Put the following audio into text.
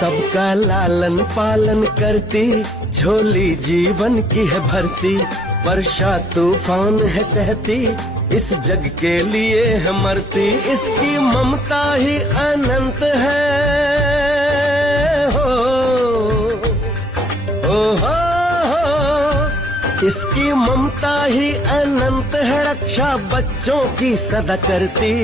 सबका लालन पालन करती, झोली जीवन की है भरती, वर्षा तूफान है सहती, इस जग के लिए है मरती। इसकी ममता ही अनंत है, हो। इसकी ममता ही अनंत है, रक्षा बच्चों की सदा करती।